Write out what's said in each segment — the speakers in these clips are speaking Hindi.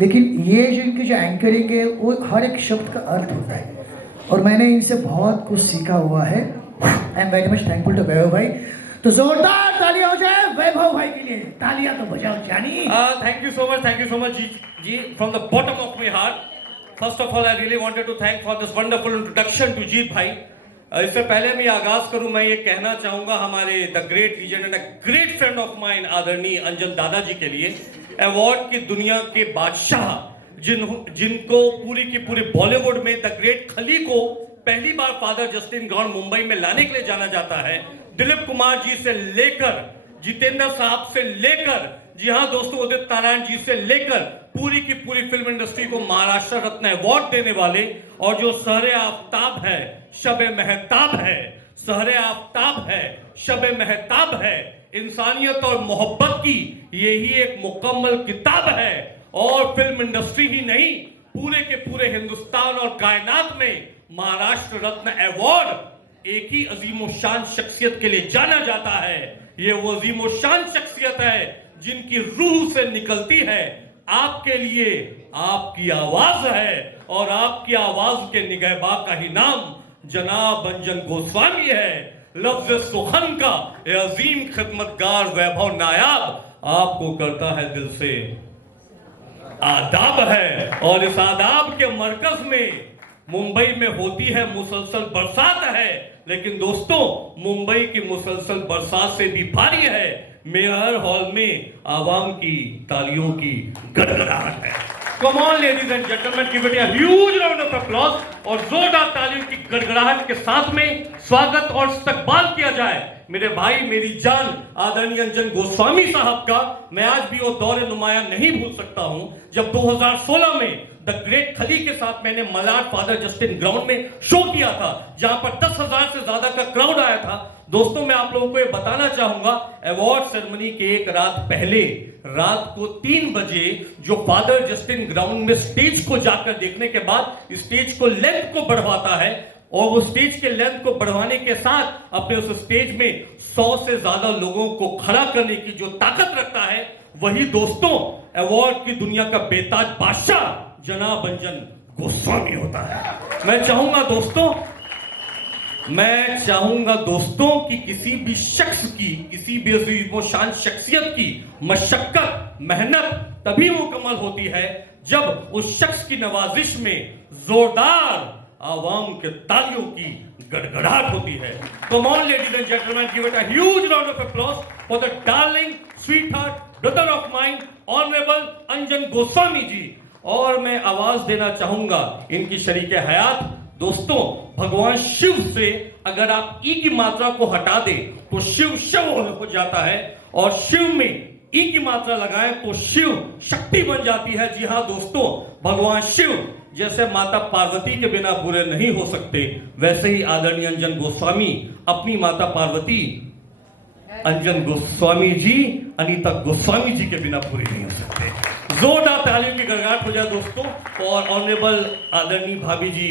लेकिन ये जो इनकी जो एंकरिंग है वो हर एक शब्द का अर्थ होता है और मैंने इनसे बहुत कुछ सीखा हुआ है। I am very much thankful to Vaibhav भाई। तो जोरदार तालियां हो जाए वैभव भाई के लिए, तालियां तो बजाओ जानी। थैंक यू सो मच जी from the bottom of my heart. First of all I really wanted to thank for this wonderful introduction to Jeet भाई। इससे पहले मैं आगाज करूं, मैं ये कहना चाहूंगा हमारे the great legend and a great friend of mine आदरणीय अंजन दादाजी के लिए, अवार्ड की दुनिया के बादशाह जिनको पूरी की पूरी बॉलीवुड में द ग्रेट खली को पहली बार फादर जस्टिन ग्राउंड मुंबई में लाने के लिए जाना जाता है। दिलीप कुमार जी से लेकर जितेंद्र साहब से लेकर, जी हाँ दोस्तों, उदित नारायण जी से लेकर पूरी की पूरी फिल्म इंडस्ट्री को महाराष्ट्र रत्न अवार्ड देने वाले, और जो सहरे आफ्ताब है शबे महताब है, सहरे आफ्ताब है शबे महताब है, इंसानियत और मोहब्बत की यही एक मुकम्मल किताब है। और फिल्म इंडस्ट्री ही नहीं, पूरे के पूरे हिंदुस्तान और कायनात में महाराष्ट्र रत्न अवार्ड एक ही अजीमो शान शख्सियत के लिए जाना जाता है। ये वो अजीमो शान शख्सियत है जिनकी रूह से निकलती है आपके लिए आपकी आवाज है, और आपकी आवाज के निगहबा का ही नाम जनाब अंजन गोस्वामी है। लफ्ज सुखन का ये अजीम खिदमतगार वैभव नायाब आपको करता है दिल से आदाब है। और इस आदाब के मरकज में मुंबई में होती है मुसलसल बरसात है, लेकिन दोस्तों मुंबई की मुसलसल बरसात से भी भारी है मेयर हॉल में आवाम की तालियों की गड़गड़ाहट है। Come on ladies and gentleman, give it a huge round of applause और जोरदार तालियों की गड़गड़ाहट के साथ में स्वागत और इस्तकबाल किया जाए मेरे भाई मेरी जान आदरणीय अंजन गोस्वामी साहब का। मैं आज भी वो दौर नुमाया नहीं भूल सकता हूं जब 2016 में द ग्रेट खली के साथ मैंने मलाड फादर जस्टिन ग्राउंड में शो किया था, जहां पर 10,000 से ज्यादा का क्राउड आया था। दोस्तों मैं आप लोगों को ये बताना चाहूंगा, अवार्ड सेरेमनी के एक रात पहले रात को 3 बजे जो फादर जस्टिन ग्राउंड में स्टेज को जाकर देखने के बाद स्टेज को लेंथ को बढ़वाता है, और वो स्टेज के लेंथ को बढ़वाने के साथ अपने उस स्टेज में 100 से ज्यादा लोगों को खड़ा करने की जो ताकत रखता है, वही दोस्तों अवार्ड की दुनिया का बेताज बादशाह जनाब अंजन गोस्वामी होता है। मैं चाहूंगा दोस्तों कि किसी भी शख्स की, किसी भी अजीम शान शख्सियत की मशक्कत मेहनत तभी मुकम्मल होती है जब उस शख्स की नवाजिश में जोरदार आवाम के तालियों की गड़गड़ाहट होती है। Come on ladies and gentleman, give it a huge round of applause for the darling sweet heart brother of mine honourable Anjan Goswami ji. और मैं आवाज देना चाहूंगा इनकी शरीके हयात दोस्तों, भगवान शिव से अगर आप ई की मात्रा को हटा दें तो शिव शव हो जाता है, और शिव में ई की मात्रा लगाएं तो शिव शक्ति बन जाती है। जी हाँ दोस्तों, भगवान शिव जैसे माता पार्वती के बिना पूरे नहीं हो सकते, वैसे ही आदरणीय अंजन गोस्वामी अपनी माता पार्वती अंजन गोस्वामी जी अनीता गोस्वामी जी के बिना पूरे नहीं हो सकते। जोरदार तालियों की गड़गड़ाहट हो जाए दोस्तों। और ऑनरेबल आदरणीय भाभी जी,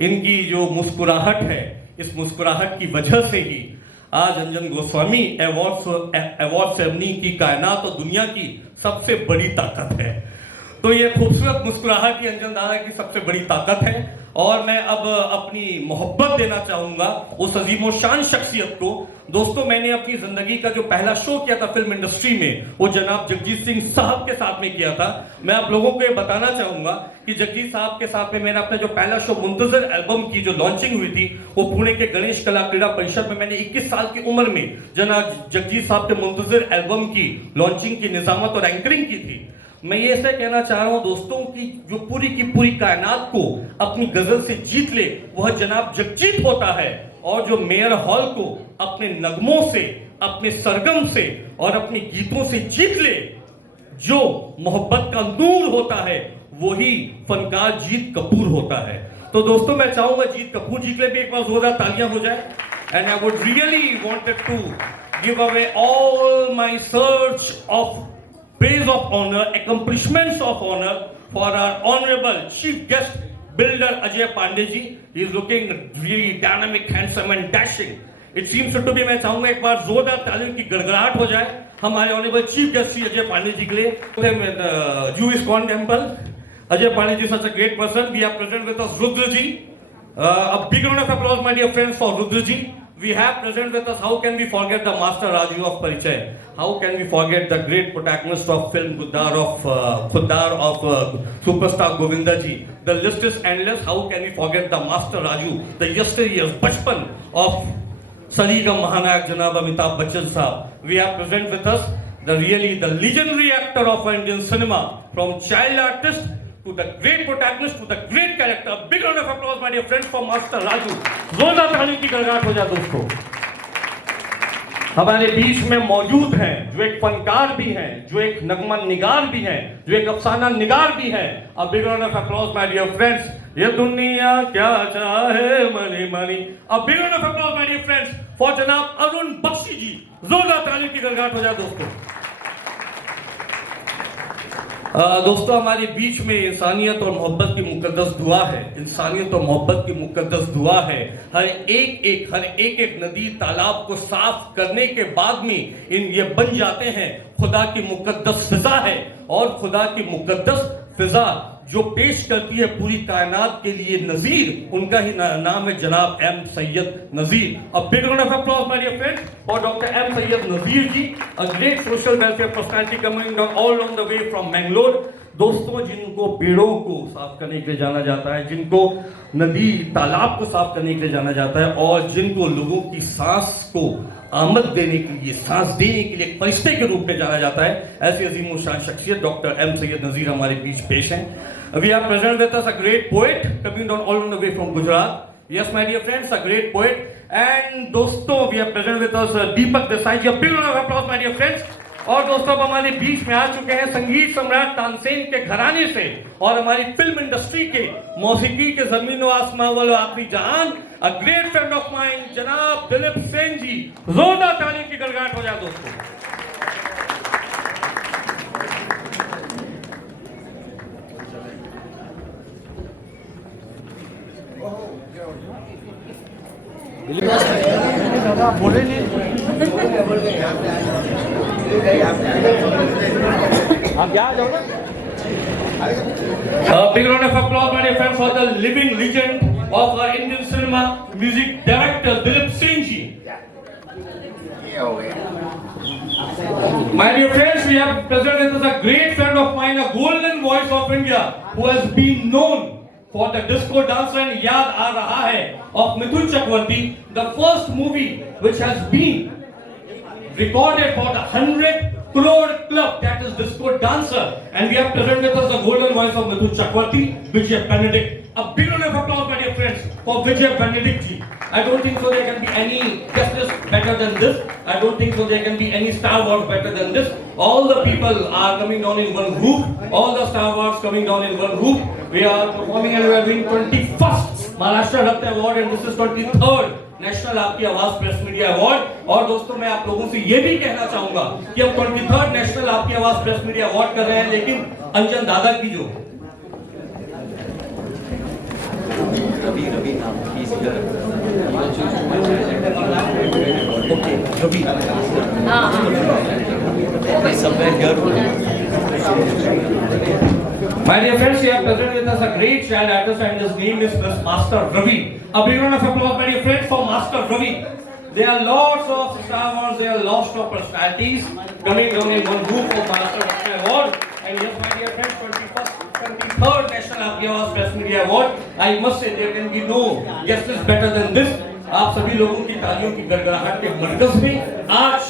इनकी जो मुस्कुराहट है, इस मुस्कुराहट की वजह से ही आज अंजन गोस्वामी अवार्ड सेरेमनी की कायनात और दुनिया की सबसे बड़ी ताकत है। तो ये खूबसूरत मुस्कुराहट ही अंजन दादा की सबसे बड़ी ताकत है। और मैं अब अपनी मोहब्बत देना चाहूंगा उस अजीमो शान शख्सियत को। दोस्तों मैंने अपनी जिंदगी का जो पहला शो किया था फिल्म इंडस्ट्री में, वो जनाब जगजीत सिंह साहब के साथ में किया था। मैं आप लोगों को ये बताना चाहूंगा कि जगजीत साहब के साथ में मेरा अपना जो पहला शो मुंतजर एल्बम की जो लॉन्चिंग हुई थी, वो पुणे के गणेश कला क्रीड़ा परिषद में मैंने 21 साल की उम्र में जनाब जगजीत साहब के मुंतजर एल्बम की लॉन्चिंग की निजामत और एंकरिंग की थी। मैं ये ऐसे कहना चाह रहा हूं दोस्तों कि जो पूरी की पूरी कायनात को अपनी गजल से जीत ले वह जनाब जगजीत होता है, और जो मेयर हॉल को अपने नगमों से, अपने सरगम से और अपने गीतों से जीत ले, जो मोहब्बत का नूर होता है, वही फनकार जीत कपूर होता है। तो दोस्तों मैं चाहूंगा जीत कपूर जी के लिए भी एक बार जोरदार तालियां हो जाए। And I would really wanted to give away all my search of praise of honor, accomplishments of honor for our honorable chief guest builder Ajay Pandey ji. He is looking really dynamic, handsome and dashing. It seems to be, मैं चाहूंगा एक बार जोरदार तालियों की गड़गड़ाहट हो जाए हमारे honourable chief guest Shri Ajay Pandey ji के लिए जू ISKCON temple. Ajay Pandey ji, such a great person. We have present with us Rudra ji. A big round of applause, my dear friends, for Rudra ji. We have present with us. How can we forget the master Raju of Parichay? How can we forget the great protagonist of film Khuddar of superstar Govinda ji? The list is endless. How can we forget the master Raju? The yesteryears, bachpan of Sarigam Mahanayak Janab Amitabh Bachchan sahab. We have present with us the legendary actor of Indian cinema, from child artist to the great protagonist to the great character. Big round of applause, my dear friends, for Master Raju. जोरदार ताली की गड़गड़ाहट हो जाए दोस्तों. हमारे बीच में मौजूद हैं जो एक फनकार भी हैं, जो एक नगमा निगार भी हैं, जो एक अफसाना निगार भी हैं. A big round of applause, my dear friends. ये दुनिया क्या चाहे money money. A big round of applause, my dear friends, for जनाब अरुण बख्शी जी. जोरदार ताली की गड़गड़ाहट हो जाए दोस्तों. दोस्तों, हमारे बीच में इंसानियत और मोहब्बत की मुकद्दस दुआ है. इंसानियत और मोहब्बत की मुकद्दस दुआ है. हर एक नदी तालाब को साफ करने के बाद में ये बन जाते हैं. खुदा की मुकद्दस फिजा है, और खुदा की मुकद्दस फिजा जो पेश करती है पूरी कायनात के लिए नजीर, उनका ही नाम है जनाब M Syed Nazir. A big round of applause, my dear friends, for Dr. M. Sayyed Nazir ji, a great social welfare personality coming down all along the way from Bangalore. दोस्तों, जिनको पेड़ों को साफ करने के लिए जाना जाता है, जिनको नदी तालाब को साफ करने के लिए जाना जाता है, और जिनको लोगों की सांस को आमद देने के लिए, सांस देने के लिए एक फरिश्ते के रूप में जाना जाता है, ऐसी अजीम शान शख्सियत डॉक्टर एम सैयद नजीर हमारे बीच पेश हैं. We are present with us a great poet coming down all the way from Gujarat. Yes, my dear friends, a great poet. And दोस्तों, we are present with us Deepak Desai ji. A big round of applause, my dear friends. और दोस्तों, अब हमारे बीच में आ चुके हैं संगीत सम्राट तानसेन के घराने से और हमारी फिल्म इंडस्ट्री के मौसीकी के जमीन व आसमान वाले आखिरी जहान, a great friend of mine, जनाब दिलीप सेन जी. जोरदार ताली की गड़गड़ाहट हो जाए दोस्तों. बोले नहीं आप क्या जाओ ना. Big round of applause, my dear friends, for the living legend of our Indian cinema, music director Dilip Singh ji. My dear friends, we have presented as a great friend of mine, a golden voice of India, who has been known for the disco dancer and Yaad Aa Raha Hai of Mithun Chakravarti, the first movie which has been recorded for the 100 crore club, that is Disco Dancer. And we have present with us the golden voice of Mithun Chakravarti, Vijay Benedict. A big round of applause, my dear friends, for Vijay Benedict ji. I don't think so there can be any guest list better than this. I don't think so there can be any Star Wars better than this. All the people are coming down in one group. All the Star Wars coming down in one group. We are performing and we are doing 21st Maharashtra Ratna Award, and this is 23rd national आपकी आवाज प्रेस मीडिया अवार्ड. और दोस्तों, मैं आप लोगों से ये भी कहना चाहूंगा कि हम 23rd नेशनल आपकी आवाज प्रेस मीडिया अवार्ड कर रहे हैं, लेकिन अंजन दादा की जो My dear friends, we have present with us a great child artist, and his name is Miss Master Ravi. A big round of applause, my dear friends, for Master Ravi. There are lots of Star Wars, there are lots of personalities coming down in one group for Master Ravi Award. And yes, my dear friends, 23rd National Aapki Awaaz Press Media Award. I must say there can be no guest list better than this. आप सभी लोगों की तालियों की गड़गड़ाहट के मरकज में आज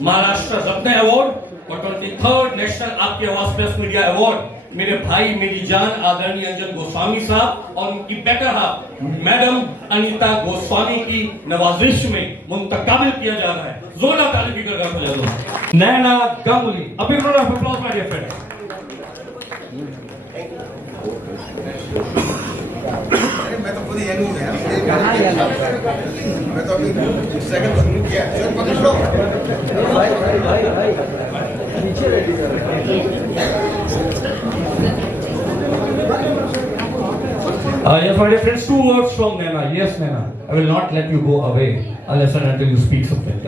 महाराष्ट्र रत्न अवार्ड और 23rd नेशनल आपकी आवाज प्रेस मीडिया अवार्ड मेरे भाई मेरी जान आदरणीय अंजन गोस्वामी साहब और उनकी better half madam Anita Goswami की नवाजिश में मुंतकाबिल किया जा रहा है. जोरदार ताली की गड़गड़ाहट हो जाए. नैना Ganguly, a big round of applause, my dear friends. मैं तो खुद ही यंग हूँ यार. मैं तो अभी सेकंड शुरू किया. सर पकड़ लो. Yes, my dear friends, 2 words from Naina. Yes, Naina, I will not let you go away unless and until you speak something.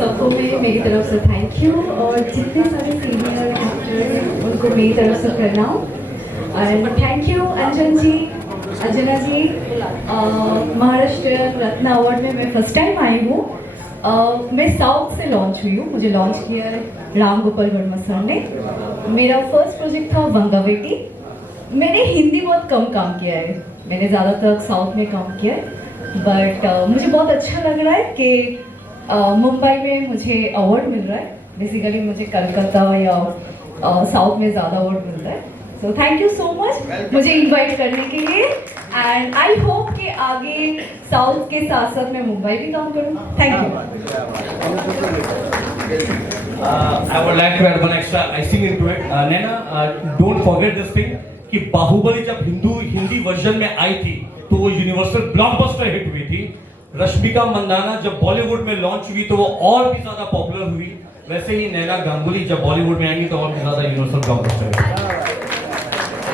सबको मेरी तरफ से थैंक यू, और जितने सारे सीनियर एक्टर हैं उनको मेरी तरफ से प्रणाम। And thank you Anjan ji, Anjana ji. Maharashtra Ratna award में मैं फर्स्ट टाइम आई हूँ। मैं साउथ से लॉन्च हुई हूँ, मुझे लॉन्च किया है राम गोपाल वर्मा सर ने। मेरा फर्स्ट प्रोजेक्ट था वंगावेटी। मैंने हिंदी बहुत कम काम किया है, मैंने ज़्यादातर साउथ में काम किया है, बट मुझे बहुत अच्छा लग रहा है कि मुंबई में मुझे अवार्ड मिल रहा है। बेसिकली मुझे कलकत्ता या साउथ में ज़्यादा अवार्ड मिल रहा है। So thank you so much मुझे इनवाइट करने के लिए, एंड आई होप कि आगे साउथ के साथ साथ मैं मुंबई भी काम करूँ। Thank you. I would like to add one extra icing into it. Naina, don't forget this thing कि बाहुबली जब हिंदी वर्जन में आई थी तो वो यूनिवर्सल ब्लॉकबस्टर हिट हुई थी। रश्मिका मंदाना जब बॉलीवुड में लॉन्च हुई तो वो और भी ज्यादा पॉपुलर हुई। वैसे ही नैना गांगुली जब बॉलीवुड में आएंगी तो और भी ज्यादा universal blockbuster.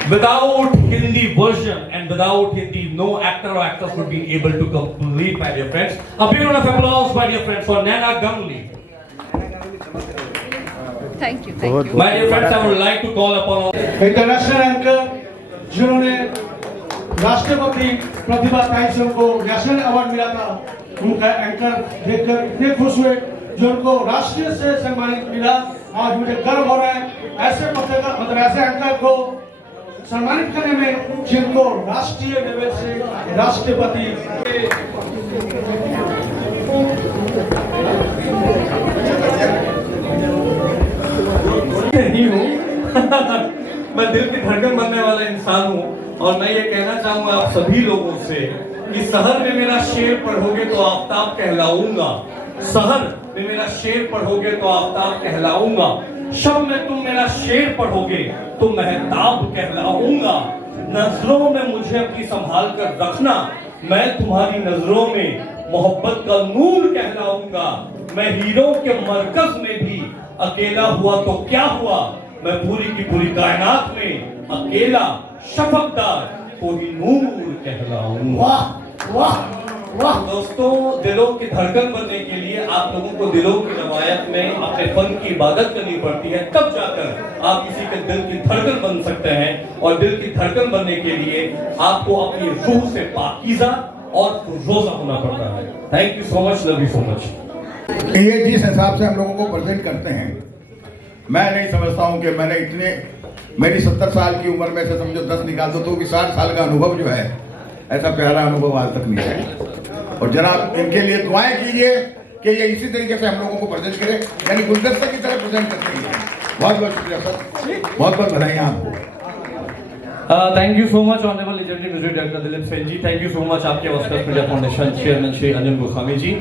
Without Hindi version and without Hindi, no actor or actress would be able to complete, my dear friends. A big round of applause, my dear friends, for Naina Ganguly. Thank you. My dear friends, I would like to call upon all international anchor जिन्होंने राष्ट्रपति प्रतिभा टाइसन को नेशनल अवार्ड मिला था, उनका एंकर देखकर इतने खुश हुए जो उनको राष्ट्रीय से सम्मानित मिला। आज मुझे गर्व हो रहा है ऐसे पत्रकार, मतलब ऐसे एंकर को सम्मानित करने में जिनको राष्ट्रीय लेवल से राष्ट्रपति नहीं हूँ। मैं दिल की धड़कन बनने वाला इंसान हूँ और मैं ये कहना चाहूंगा आप सभी लोगों से कि शहर में मेरा शेर पढ़ोगे तो आफताब कहलाऊंगा। शहर में मेरा शेर पढ़ोगे तो आफताब कहलाऊंगा। शब में तुम मेरा शेर पढ़ोगे तो महताब कहलाऊंगा। नजरों में मुझे अपनी संभाल कर रखना, मैं तुम्हारी नजरों में मोहब्बत का नूर कहलाऊंगा। मैं हीरो के मरकज में भी अकेला हुआ तो क्या हुआ, मैं पूरी की पूरी कायनात में अकेला शफकदार कोहिनूर कहलाऊंगा। वाह वाह वाह। दोस्तों, दिलों की धड़कन बनने के लिए आप लोगों को दिलों की रवायत में अपने फन की इबादत करनी पड़ती है, तब जाकर आप किसी के दिल की धड़कन बन सकते हैं। और दिल की धड़कन बनने के लिए आपको अपनी रूह से पाकीज़ा और रोजा होना पड़ता है। Thank you so much, love you so much. ये जिस हिसाब से हम लोगों को प्रेजेंट करते हैं, मैं नहीं समझता हूं कि मैंने मेरी 70 साल की उम्र में से समझो 10 निकाल दो तो भी 60 साल का अनुभव जो है, ऐसा प्यारा अनुभव आज तक नहीं है। और जनाब इनके लिए दुआएं कीजिए कि ये इसी तरीके से हम लोगों को प्रेजेंट करें, यानी गुलदस्ता की तरह प्रेजेंट करते हैं। बहुत बहुत शुक्रिया सर, बहुत बहुत बधाइयाँ आपको। Thank you so much honourable legendary music director Dilip Sen ji. Thank you so much आपके Oscar media foundation chairman Shri Anil Goswami जी।